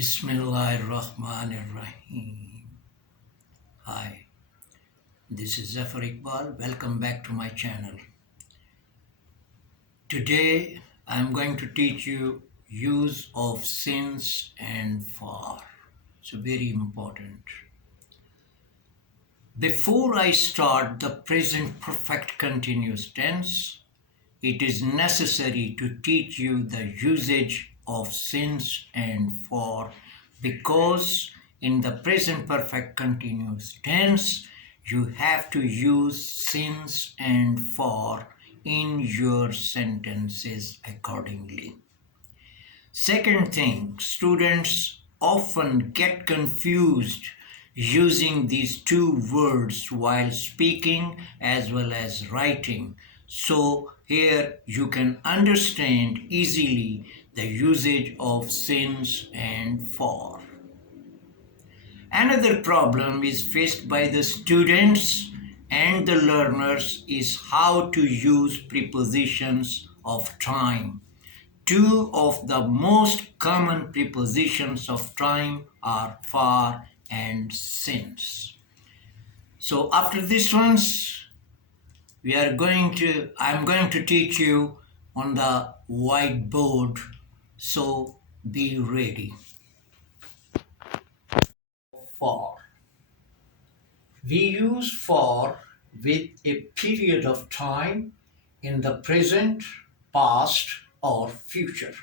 Bismillahirrahmanirrahim. Hi, this is Zafar Iqbal. Welcome back to my channel. Today I am going to teach you use of since and for. It's very important. Before I start the present perfect continuous tense, it is necessary to teach you the usage of since and for, because in the present perfect continuous tense you have to use since and for in your sentences accordingly. Second thing, students often get confused using these two words while speaking as well as writing. So here you can understand easily the usage of since and for. Another problem is faced by the students and the learners is how to use prepositions of time. Two of the most common prepositions of time are for and since. So after this ones, I'm going to teach you on the whiteboard, so be ready. For. We use for with a period of time in the present, past, or future.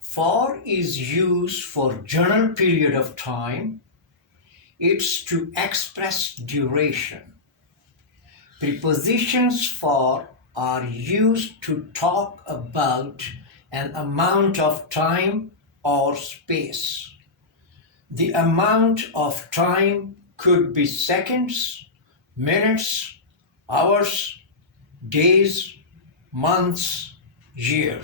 For is used for general period of time. It's to express duration. Prepositions for are used to talk about an amount of time or space. The amount of time could be seconds, minutes, hours, days, months, year.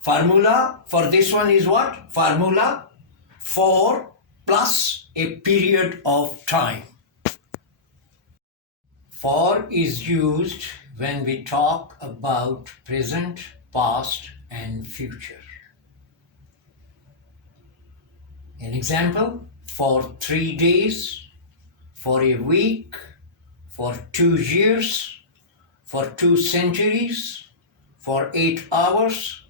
Formula for this one is what? Formula for plus a period of time. For is used when we talk about present, past, and future. An example, for 3 days, for a week, for 2 years, for 2 centuries, for 8 hours,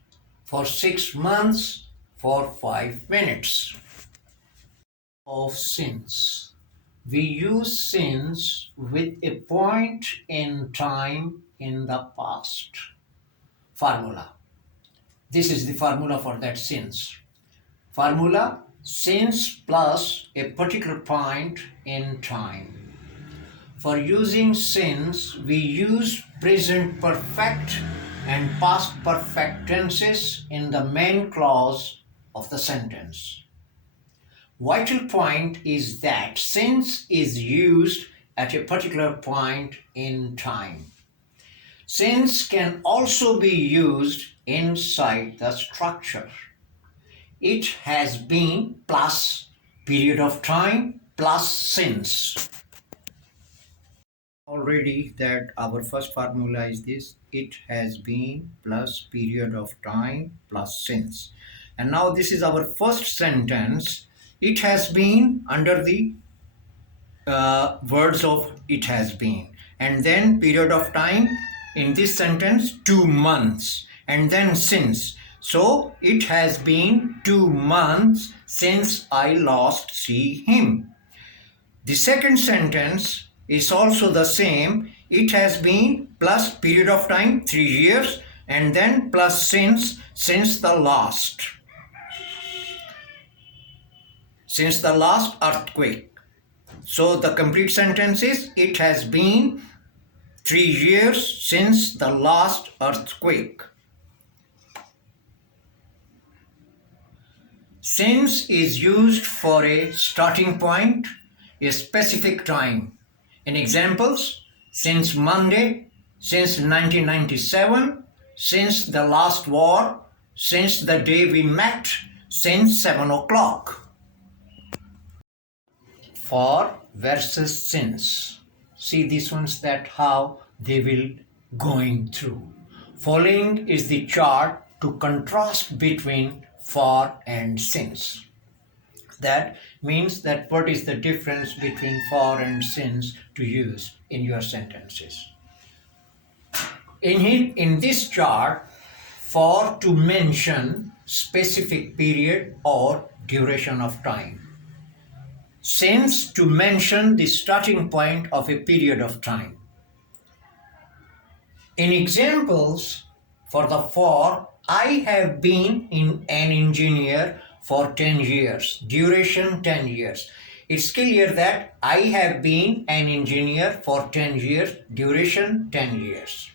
for 6 months, for 5 minutes. Of since. We use since with a point in time in the past. Formula. This is the formula for that since. Formula, since plus a particular point in time. For using since, we use present perfect and past perfect tenses in the main clause of the sentence. Vital point is that since is used at a particular point in time. Since can also be used inside the structure. It has been plus period of time plus since. Already that our first formula is this: it has been plus period of time plus since. And now this is our first sentence. It has been under the words of it has been, and then period of time in this sentence 2 months, and then since. So it has been 2 months since I last see him. The second sentence is also the same. It has been plus period of time 3 years, and then plus since the last. Since the last earthquake. So the complete sentence is, it has been 3 years since the last earthquake. Since is used for a starting point, a specific time. In examples, since Monday, since 1997, since the last war, since the day we met, since 7 o'clock. For versus since. See these ones, that how they will going through. Following is the chart to contrast between for and since. That means that what is the difference between for and since to use in your sentences. In this chart, for to mention specific period or duration of time. Since to mention the starting point of a period of time. In examples for the for, I have been an engineer for 10 years, duration 10 years. It's clear that I have been an engineer for 10 years, duration 10 years.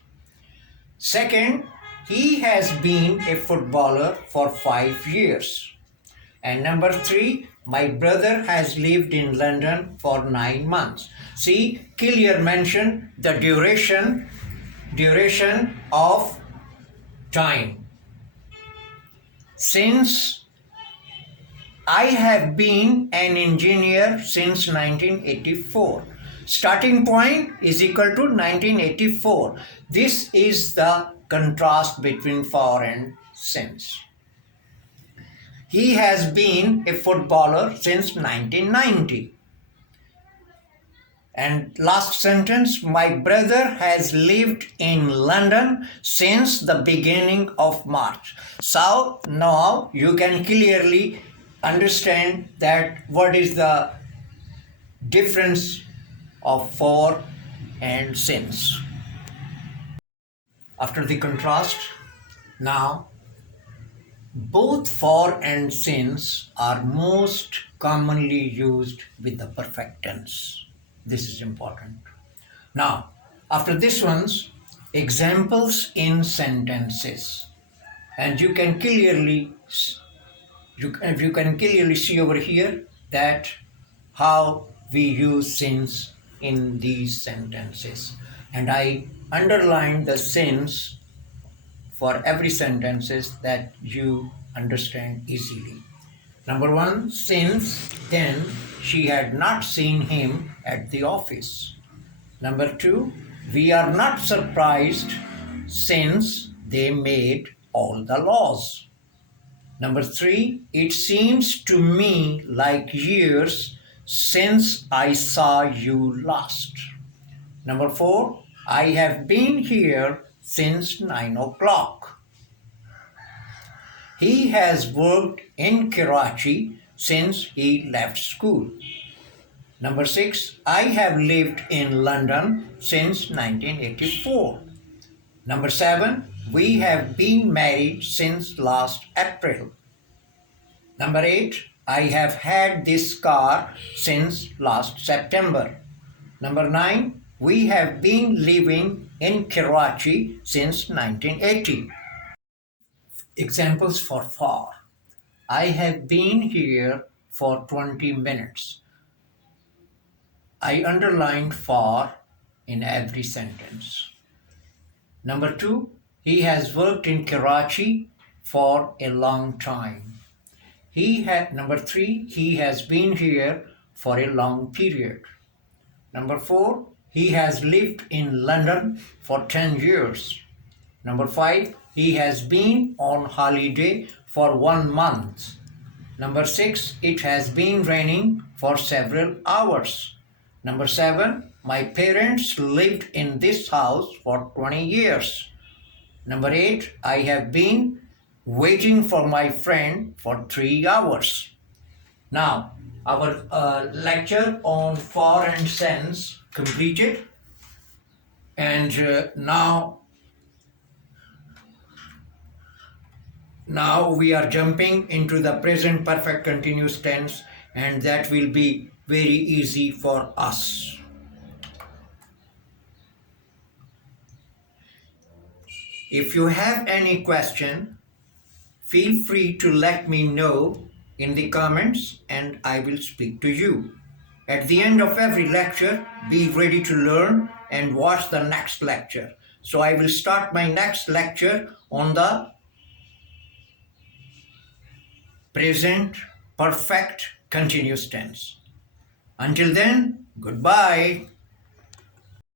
Second, he has been a footballer for 5 years. And number 3, my brother has lived in London for 9 months. See, clear mention the duration of time. Since I have been an engineer since 1984. Starting point is equal to 1984. This is the contrast between for and since. He has been a footballer since 1990. And last sentence, my brother has lived in London since the beginning of March. So now you can clearly understand that what is the difference of for and since. After the contrast, now both for and since are most commonly used with the perfect tense. This is important. Now, after this one's examples in sentences, and you can clearly see over here that how we use since in these sentences. And I underlined the since for every sentences that you understand easily. Number 1, since then she had not seen him at the office. Number 2, we are not surprised since they made all the laws. Number 3, it seems to me like years since I saw you last. Number 4, I have been here since 9 o'clock. He has worked in Karachi since he left school. Number 6, I have lived in London since 1984. Number 7, we have been married since last April. Number 8, I have had this car since last September. Number 9, we have been living in Karachi since 1980. Examples for. I have been here for 20 minutes. I underlined for in every sentence. Number 2, he has worked in Karachi for a long time. Number 3, he has been here for a long period. Number 4, he has lived in London for 10 years. Number 5, he has been on holiday for 1 month. Number 6, it has been raining for several hours. Number 7, my parents lived in this house for 20 years. Number 8, I have been waiting for my friend for 3 hours. Now, our lecture on for and since completed, and now we are jumping into the present perfect continuous tense, and that will be very easy for us. If you have any question, feel free to let me know in the comments and I will speak to you. At the end of every lecture, be ready to learn and watch the next lecture. So I will start my next lecture on the present perfect continuous tense. Until then, goodbye.